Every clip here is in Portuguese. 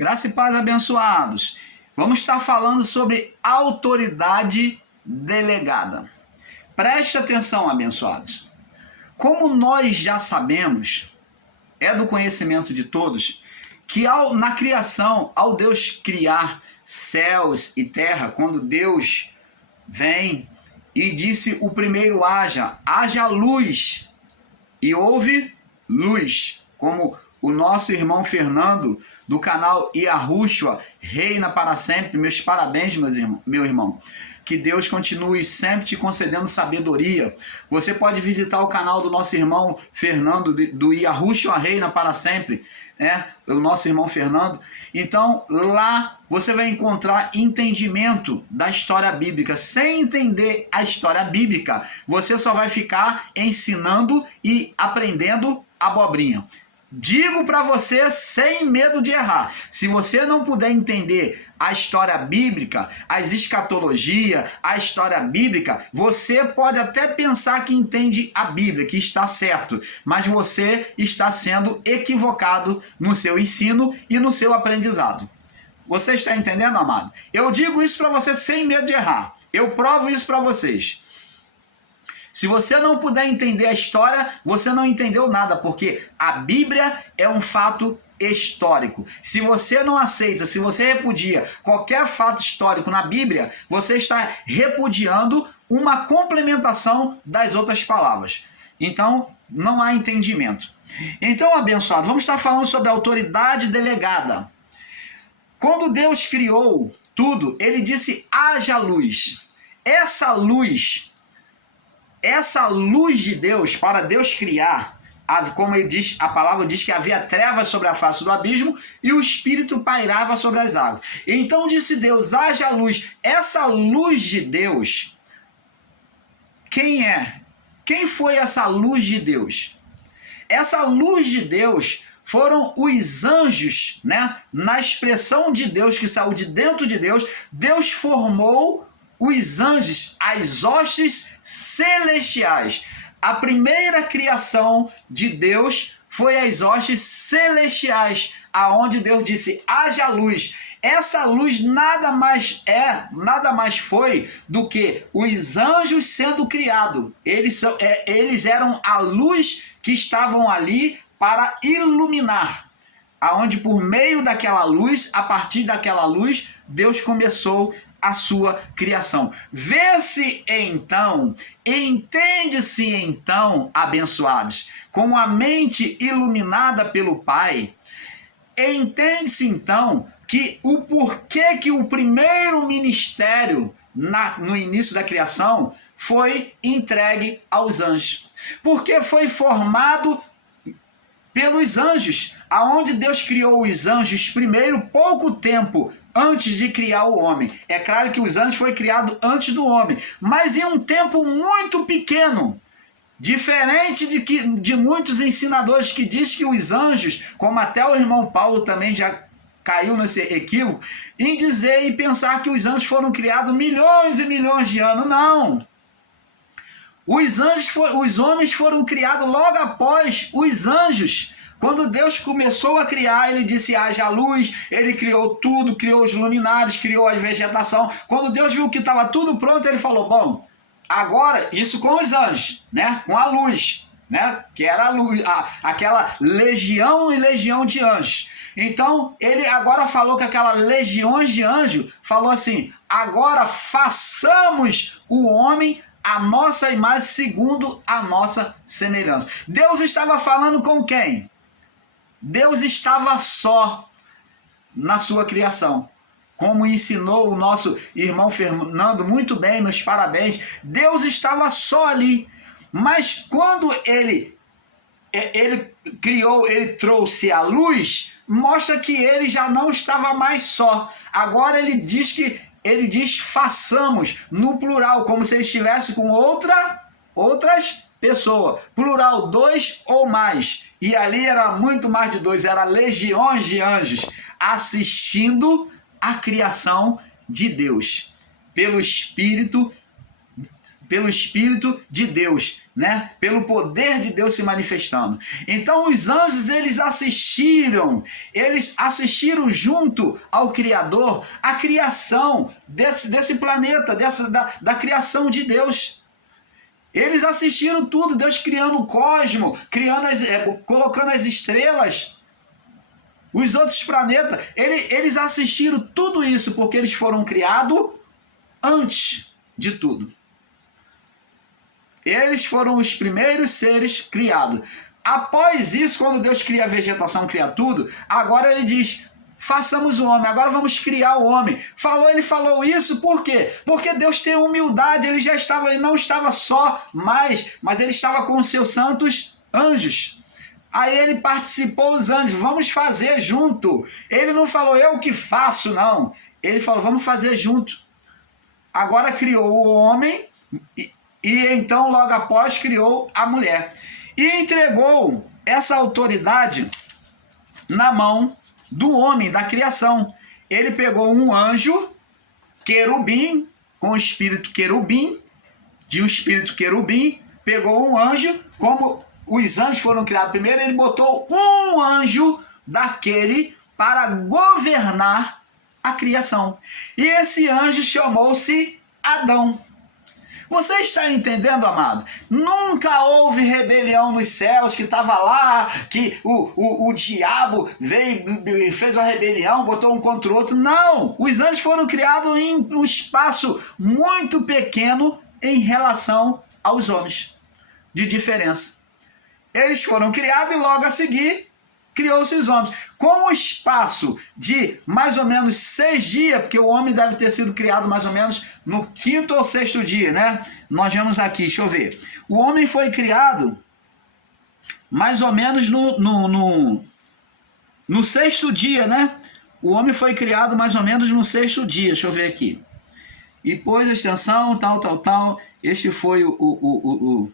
Graça e paz, abençoados. Vamos estar falando sobre autoridade delegada. Preste atenção, abençoados. Como nós já sabemos, é do conhecimento de todos, que na criação, ao Deus criar céus e terra, quando Deus vem e disse o primeiro haja luz, e houve luz, como o nosso irmão Fernando, do canal Yahushua, reina para sempre. Meus parabéns, meu irmão. Que Deus continue sempre te concedendo sabedoria. Você pode visitar o canal do nosso irmão Fernando, do Yahushua, reina para sempre, o nosso irmão Fernando. Então, lá você vai encontrar entendimento da história bíblica. Sem entender a história bíblica, você só vai ficar ensinando e aprendendo abobrinha. Digo para você sem medo de errar. Se você não puder entender a história bíblica, as escatologias, a história bíblica, você pode até pensar que entende a Bíblia, que está certo, mas você está sendo equivocado no seu ensino e no seu aprendizado. Você está entendendo, amado? Eu digo isso para você sem medo de errar. Eu provo isso para vocês. Se você não puder entender a história, você não entendeu nada, porque a Bíblia é um fato histórico. Se você não aceita, se você repudia qualquer fato histórico na Bíblia, você está repudiando uma complementação das outras palavras. Então, não há entendimento. Então, abençoado, vamos estar falando sobre a autoridade delegada. Quando Deus criou tudo, ele disse: haja luz. Essa luz de Deus, para Deus criar, como ele diz, a palavra diz que havia trevas sobre a face do abismo e o Espírito pairava sobre as águas. Então disse Deus: haja luz. Essa luz de Deus, quem é? Quem foi essa luz de Deus? Essa luz de Deus foram os anjos, Na expressão de Deus que saiu de dentro de Deus, Deus formou os anjos, as hostes celestiais. A primeira criação de Deus foi as hostes celestiais, aonde Deus disse: haja luz. Essa luz nada mais foi do que os anjos sendo criados. Eles eram a luz que estavam ali para iluminar, aonde por meio daquela luz, a partir daquela luz, Deus começou a sua criação. Vê-se então, entende-se então, abençoados, com a mente iluminada pelo Pai, entende-se então que o porquê que o primeiro ministério no início da criação foi entregue aos anjos. Porque foi formado pelos anjos, aonde Deus criou os anjos primeiro, pouco tempo antes de criar o homem. É claro que os anjos foram criados antes do homem, mas em um tempo muito pequeno. Diferente de muitos ensinadores que dizem que os anjos, como até o irmão Paulo também já caiu nesse equívoco, em dizer e pensar que os anjos foram criados milhões e milhões de anos. Não! Os homens foram criados logo após os anjos. Quando Deus começou a criar, ele disse: haja luz. Ele criou tudo, criou os luminares, criou a vegetação. Quando Deus viu que estava tudo pronto, ele falou: bom, agora, isso com os anjos, com a luz, que era a luz, aquela legião e legião de anjos. Então, ele agora falou com aquelas legiões de anjos, falou assim: agora façamos o homem a nossa imagem, segundo a nossa semelhança. Deus estava falando com quem? Deus estava só na sua criação. Como ensinou o nosso irmão Fernando muito bem, meus parabéns. Deus estava só ali. Mas quando ele criou, ele trouxe a luz, mostra que ele já não estava mais só. Agora ele diz façamos, no plural, como se ele estivesse com outras pessoas. Plural, 2 ou mais. E ali era muito mais de 2, era legiões de anjos assistindo a criação de Deus. Pelo Espírito pelo Espírito de Deus, né? Pelo poder de Deus se manifestando. Então os anjos, eles assistiram junto ao Criador a criação desse planeta, da criação de Deus. Eles assistiram tudo, Deus criando o cosmos, colocando as estrelas, os outros planetas. Eles assistiram tudo isso porque eles foram criados antes de tudo. Eles foram os primeiros seres criados. Após isso, quando Deus cria a vegetação, cria tudo, agora ele diz: façamos o homem, agora vamos criar o homem. Ele falou isso por quê? Porque Deus tem humildade, ele não estava só mais, mas ele estava com os seus santos anjos. Aí ele participou os anjos, vamos fazer junto. Ele não falou, eu que faço, não. Ele falou, vamos fazer junto. Agora criou o homem e então logo após criou a mulher. E entregou essa autoridade na mão do homem, da criação. Ele pegou um anjo, querubim, com espírito querubim, de um espírito querubim, pegou um anjo, como os anjos foram criados primeiro, ele botou um anjo daquele para governar a criação. E esse anjo chamou-se Adão. Você está entendendo, amado? Nunca houve rebelião nos céus, que estava lá, que o diabo veio e fez uma rebelião, botou um contra o outro. Não! Os anjos foram criados em um espaço muito pequeno em relação aos homens, de diferença. Eles foram criados e logo a seguir criou-se os homens. Com um espaço de mais ou menos 6 dias, porque o homem deve ter sido criado mais ou menos no 5º ou 6º dia, né? Nós vemos aqui, deixa eu ver. O homem foi criado mais ou menos no 6º dia, né? O homem foi criado mais ou menos no 6º dia, deixa eu ver aqui. E pôs a extensão, tal. Este foi o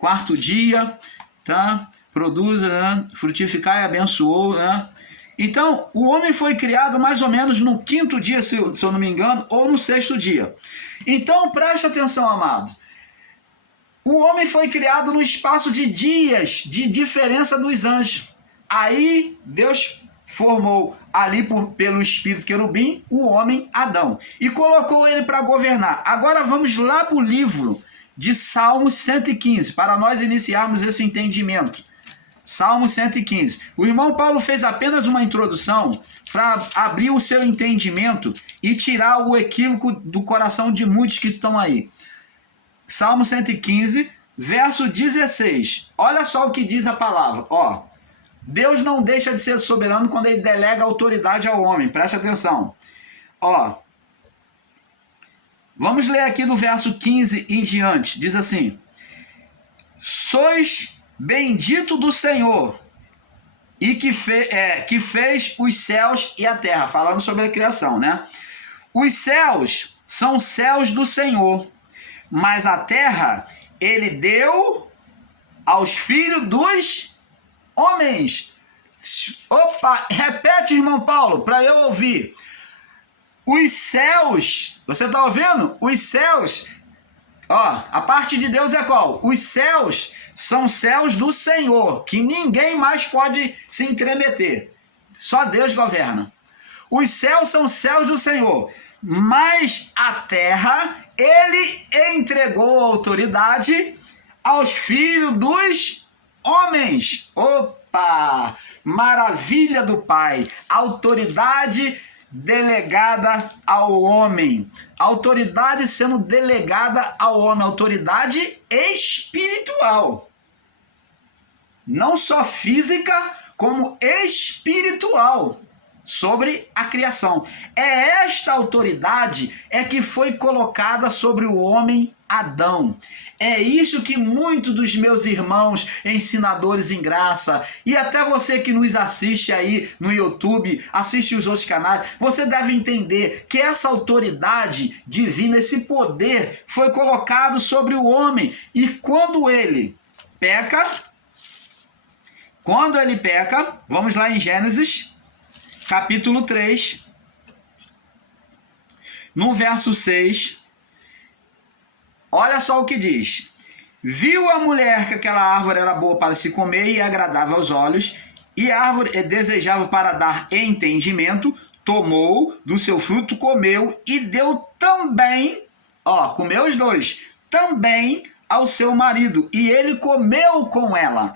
4º dia, tá? Produz, né? Frutificar e abençoou, né? Então, o homem foi criado mais ou menos no 5º dia, se eu não me engano, ou no 6º dia. Então, preste atenção, amado. O homem foi criado no espaço de dias de diferença dos anjos. Aí, Deus formou ali pelo espírito querubim o homem Adão e colocou ele para governar. Agora vamos lá para o livro de Salmos 115, para nós iniciarmos esse entendimento. Salmo 115. O irmão Paulo fez apenas uma introdução para abrir o seu entendimento e tirar o equívoco do coração de muitos que estão aí. Salmo 115, verso 16. Olha só o que diz a palavra. Ó, Deus não deixa de ser soberano quando ele delega autoridade ao homem. Preste atenção. Ó, vamos ler aqui do verso 15 em diante. Diz assim: sois bendito do Senhor, e que fez os céus e a terra. Falando sobre a criação, né? Os céus são céus do Senhor, mas a terra ele deu aos filhos dos homens. Opa, repete, irmão Paulo, para eu ouvir. Os céus, você está ouvindo? Os céus, ó, a parte de Deus é qual? Os céus são céus do Senhor, que ninguém mais pode se entremeter. Só Deus governa. Os céus são céus do Senhor, mas a terra, ele entregou a autoridade aos filhos dos homens. Opa! Maravilha do Pai. Autoridade delegada ao homem. Autoridade sendo delegada ao homem. Autoridade espiritual. Não só física, como espiritual. Sobre a criação. É esta autoridade que foi colocada sobre o homem Adão. É isso que muitos dos meus irmãos ensinadores em graça, e até você que nos assiste aí no YouTube, assiste os outros canais, você deve entender que essa autoridade divina, esse poder, foi colocado sobre o homem. E quando ele peca, vamos lá em Gênesis capítulo 3, no verso 6, olha só o que diz. Viu a mulher que aquela árvore era boa para se comer e agradável aos olhos, e a árvore é desejável para dar entendimento, tomou do seu fruto, comeu e deu também, comeu os dois, também ao seu marido, e ele comeu com ela.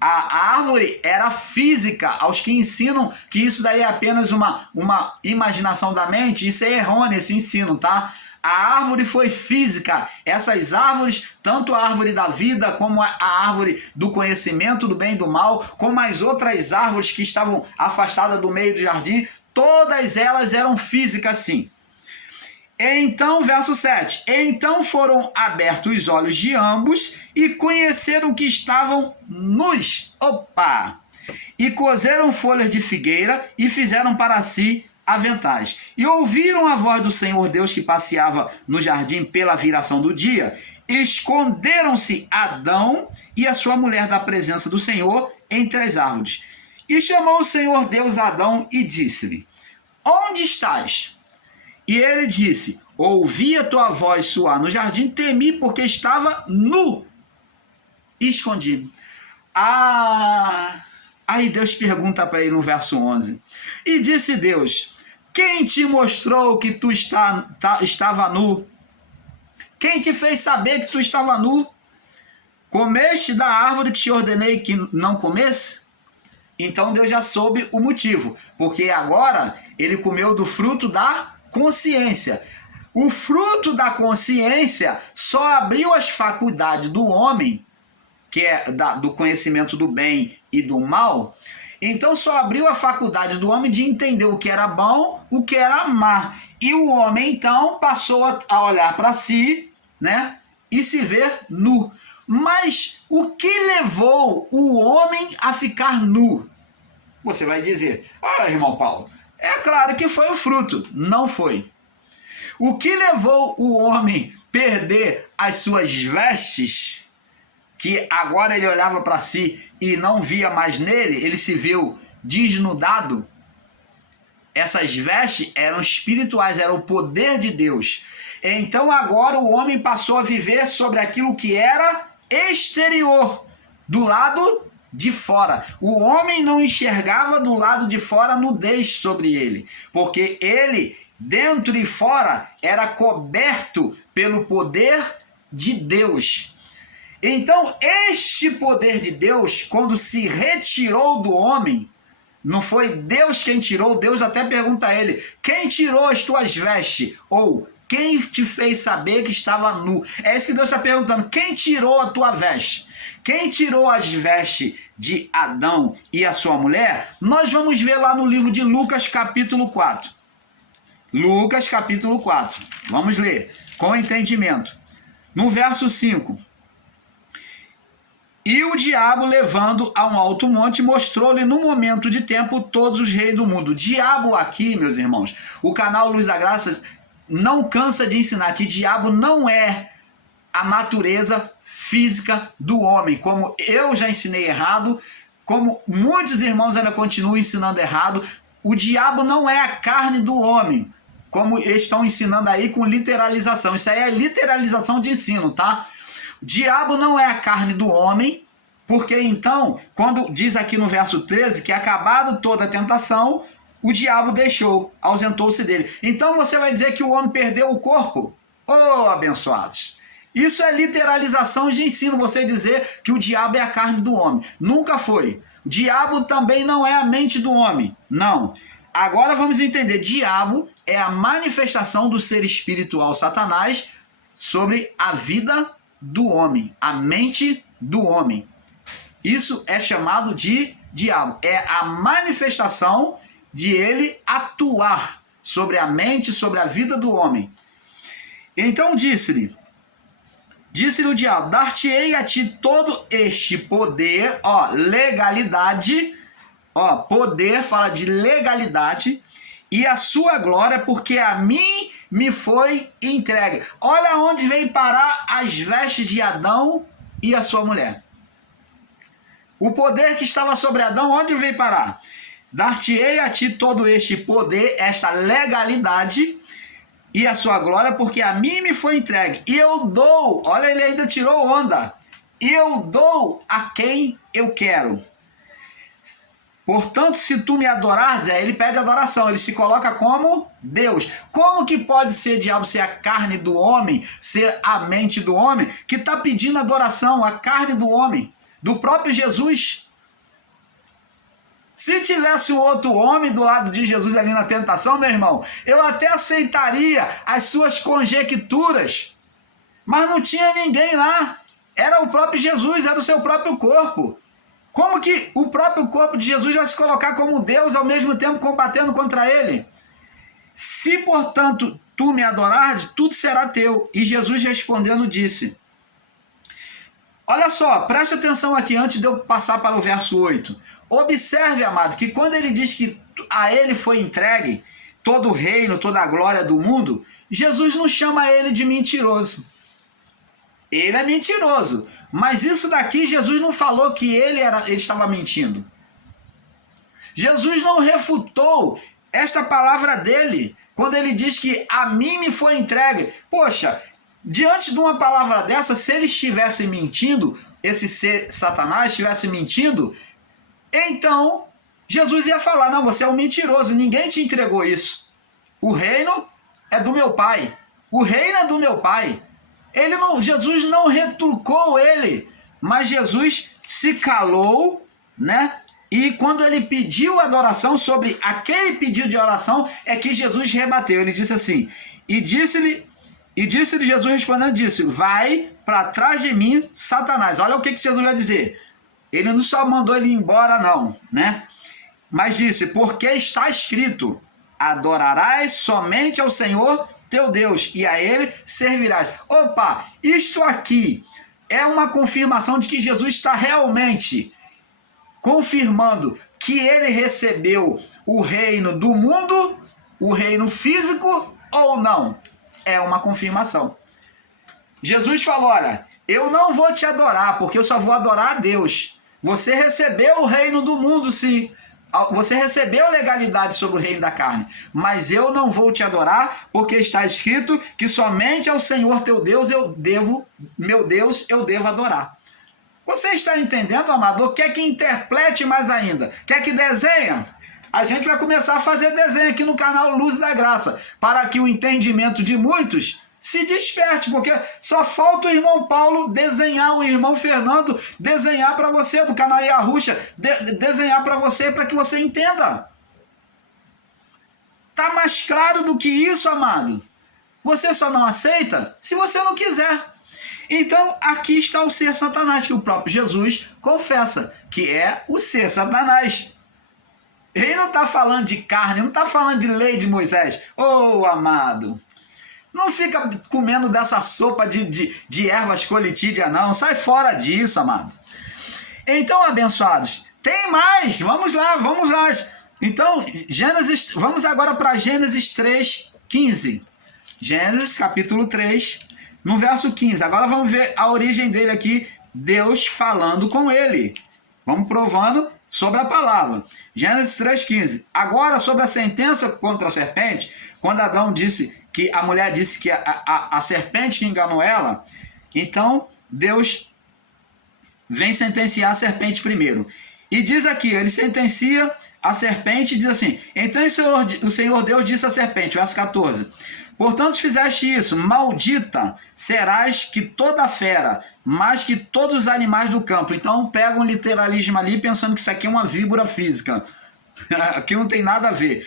A árvore era física. Aos que ensinam que isso daí é apenas uma imaginação da mente, isso é errôneo, esse ensino, tá? A árvore foi física. Essas árvores, tanto a árvore da vida, como a árvore do conhecimento do bem e do mal, como as outras árvores que estavam afastadas do meio do jardim, todas elas eram físicas, sim. Então, verso 7. Então foram abertos os olhos de ambos e conheceram que estavam nus. E coseram folhas de figueira e fizeram para si aventais. E ouviram a voz do Senhor Deus que passeava no jardim pela viração do dia. Esconderam-se Adão e a sua mulher da presença do Senhor entre as árvores. E chamou o Senhor Deus Adão e disse-lhe: onde estás? E ele disse: ouvi a tua voz soar no jardim, temi porque estava nu e escondi. Aí Deus pergunta para ele no verso 11. E disse Deus: quem te mostrou que tu estava nu? Quem te fez saber que tu estava nu? Comeste da árvore que te ordenei que não comesse? Então Deus já soube o motivo, porque agora ele comeu do fruto da consciência. O fruto da consciência só abriu as faculdades do homem, que é do conhecimento do bem e do mal. Então só abriu a faculdade do homem de entender o que era bom, o que era má. E o homem então passou a olhar para si, né, e se ver nu. Mas o que levou o homem a ficar nu? Você vai dizer: irmão Paulo, é claro que foi o fruto. Não foi. O que levou o homem a perder as suas vestes, que agora ele olhava para si e não via mais nele, ele se viu desnudado? Essas vestes eram espirituais, era o poder de Deus. Então agora o homem passou a viver sobre aquilo que era exterior, do lado de fora. O homem não enxergava do lado de fora nudez sobre ele, porque ele, dentro e fora, era coberto pelo poder de Deus. Então, este poder de Deus, quando se retirou do homem, não foi Deus quem tirou. Deus até pergunta a ele: quem tirou as tuas vestes? Ou quem te fez saber que estava nu? É isso que Deus está perguntando. Quem tirou a tua veste? Quem tirou as vestes de Adão e a sua mulher? Nós vamos ver lá no livro de Lucas, capítulo 4. Lucas, capítulo 4. Vamos ler com entendimento. No verso 5. E o diabo, levando a um alto monte, mostrou-lhe no momento de tempo todos os reis do mundo. O diabo aqui, meus irmãos, o canal Luz da Graça não cansa de ensinar que diabo não é a natureza física do homem, como eu já ensinei errado, como muitos irmãos ainda continuam ensinando errado. O diabo não é a carne do homem, como eles estão ensinando aí com literalização. Isso aí é literalização de ensino, tá? O diabo não é a carne do homem, porque então, quando diz aqui no verso 13 que acabado toda a tentação, o diabo deixou, ausentou-se dele. Então você vai dizer que o homem perdeu o corpo? Abençoados! Isso é literalização de ensino, você dizer que o diabo é a carne do homem. Nunca foi. O diabo também não é a mente do homem. Não. Agora vamos entender. Diabo é a manifestação do ser espiritual Satanás sobre a vida do homem, a mente do homem. Isso é chamado de diabo. É a manifestação de ele atuar sobre a mente, sobre a vida do homem. Então disse-lhe o diabo: dar-te-ei a ti todo este poder, legalidade, poder fala de legalidade, e a sua glória, porque a mim me foi entregue. Olha onde veio parar as vestes de Adão e a sua mulher. O poder que estava sobre Adão, onde veio parar? Dar-te-ei a ti todo este poder, esta legalidade, e a sua glória, porque a mim me foi entregue. E eu dou, olha, ele ainda tirou onda. E eu dou a quem eu quero. Portanto, se tu me adorares, ele pede adoração, ele se coloca como Deus. Como que pode ser, diabo, ser a carne do homem, ser a mente do homem, que está pedindo adoração, a carne do homem, do próprio Jesus? Se tivesse um outro homem do lado de Jesus ali na tentação, meu irmão, eu até aceitaria as suas conjecturas, mas não tinha ninguém lá. Era o próprio Jesus, era o seu próprio corpo. Como que o próprio corpo de Jesus vai se colocar como Deus ao mesmo tempo combatendo contra ele? Se, portanto, tu me adorares, tudo será teu. E Jesus respondendo disse, olha só, preste atenção aqui antes de eu passar para o verso 8. Observe, amado, que quando ele diz que a ele foi entregue todo o reino, toda a glória do mundo, Jesus não chama ele de mentiroso. Ele é mentiroso. Mas isso daqui, Jesus não falou que ele estava mentindo. Jesus não refutou esta palavra dele, quando ele diz que a mim me foi entregue. Poxa, diante de uma palavra dessa, se ele estivesse mentindo, esse ser Satanás estivesse mentindo, então Jesus ia falar, não, você é um mentiroso, ninguém te entregou isso. O reino é do meu Pai. O reino é do meu Pai. Jesus não retrucou ele, mas Jesus se calou, né? E quando ele pediu adoração, sobre aquele pedido de oração, é que Jesus rebateu. Ele disse assim, e disse-lhe Jesus respondendo, disse, vai para trás de mim, Satanás. Olha o que Jesus vai dizer. Ele não só mandou ele embora, não, né? Mas disse, porque está escrito, adorarás somente ao Senhor teu Deus, e a ele servirás. Opa, isto aqui é uma confirmação de que Jesus está realmente confirmando que ele recebeu o reino do mundo, o reino físico ou não. É uma confirmação. Jesus falou, olha, eu não vou te adorar, porque eu só vou adorar a Deus. Você recebeu o reino do mundo, sim. Você recebeu legalidade sobre o reino da carne, mas eu não vou te adorar, porque está escrito que somente ao Senhor teu Deus eu devo adorar. Você está entendendo, amado? Quer que interprete mais ainda? Quer que desenhe? A gente vai começar a fazer desenho aqui no canal Luz da Graça, para que o entendimento de muitos se desperte, porque só falta o irmão Paulo desenhar, o irmão Fernando desenhar para você, do canal Yahusha, desenhar para você, para que você entenda. Tá mais claro do que isso, amado? Você só não aceita se você não quiser. Então, aqui está o ser Satanás, que o próprio Jesus confessa, que é o ser Satanás. Ele não está falando de carne, não está falando de lei de Moisés. Ô, amado, não fica comendo dessa sopa de ervas colitídeas, não. Sai fora disso, amado. Então, abençoados, tem mais. Vamos lá. Então, vamos agora para Gênesis 3:15. Gênesis, capítulo 3, no verso 15. Agora vamos ver a origem dele aqui, Deus falando com ele. Vamos provando sobre a palavra. Gênesis 3:15. Agora, sobre a sentença contra a serpente, quando Adão disse que a mulher disse que a serpente que enganou ela, então Deus vem sentenciar a serpente primeiro. E diz aqui, ele sentencia a serpente e diz assim, então o Senhor Deus disse à serpente, verso 14, portanto fizeste isso, maldita serás que toda fera, mais que todos os animais do campo. Então pega um literalismo ali, pensando que isso aqui é uma víbora física. Aqui não tem nada a ver.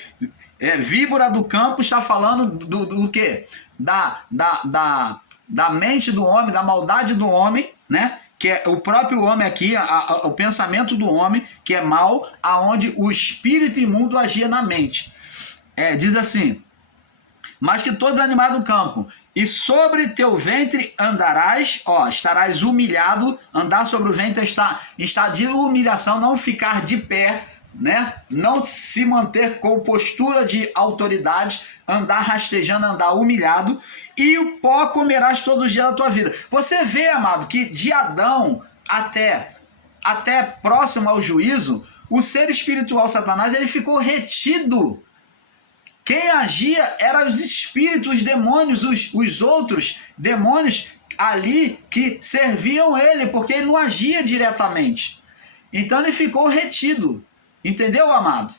Víbora do campo está falando do quê? Da mente do homem, da maldade do homem, né? Que é o próprio homem aqui, o pensamento do homem, que é mal, aonde o espírito imundo agia na mente. Diz assim, mas que todos os animais do campo, e sobre teu ventre andarás, estarás humilhado, andar sobre o ventre está de humilhação, não ficar de pé, né? Não se manter com postura de autoridade, andar rastejando, andar humilhado, e o pó comerás todos os dias da tua vida. Você vê, amado, que de Adão até próximo ao juízo, o ser espiritual Satanás, ele ficou retido Quem agia eram os espíritos, os demônios, os outros demônios ali que serviam ele, porque ele não agia diretamente. Então ele ficou retido. Entendeu, amado?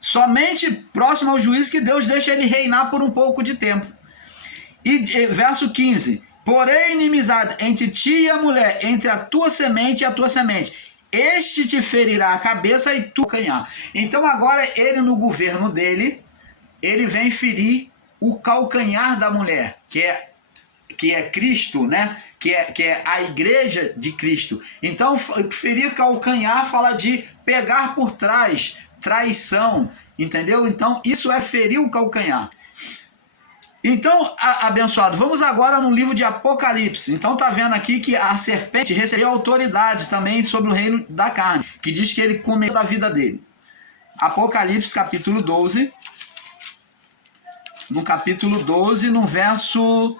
Somente próximo ao juízo que Deus deixa ele reinar por um pouco de tempo. E verso 15: porém inimizade entre ti e a mulher, entre a tua semente e a tua semente. Este te ferirá a cabeça e tu calcanhar. Então agora ele, no governo dele, ele vem ferir o calcanhar da mulher, que é Cristo, né? Que é a igreja de Cristo. Então ferir calcanhar fala de pegar por trás, traição, entendeu? Então isso é ferir o calcanhar. Então, abençoado, vamos agora no livro de Apocalipse. Então tá vendo aqui que a serpente recebeu autoridade também sobre o reino da carne, que diz que ele comeu da vida dele. Apocalipse capítulo 12. No capítulo 12, no verso...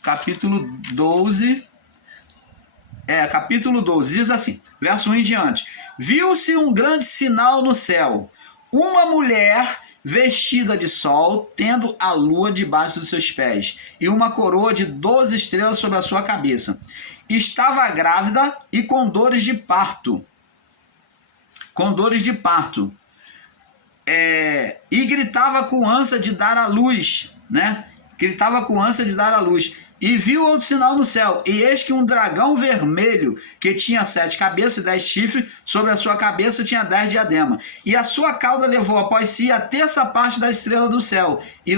Capítulo 12, diz assim, verso 1 em diante: viu-se um grande sinal no céu, uma mulher vestida de sol, tendo a lua debaixo dos seus pés, e uma coroa de 12 estrelas sobre a sua cabeça. Estava grávida e com dores de parto. E gritava com ânsia de dar à luz, né? E viu outro sinal no céu, e eis que um dragão vermelho, que tinha 7 cabeças e 10 chifres, sobre a sua cabeça tinha 10 diademas. E a sua cauda levou após si a terça parte da estrela do céu, e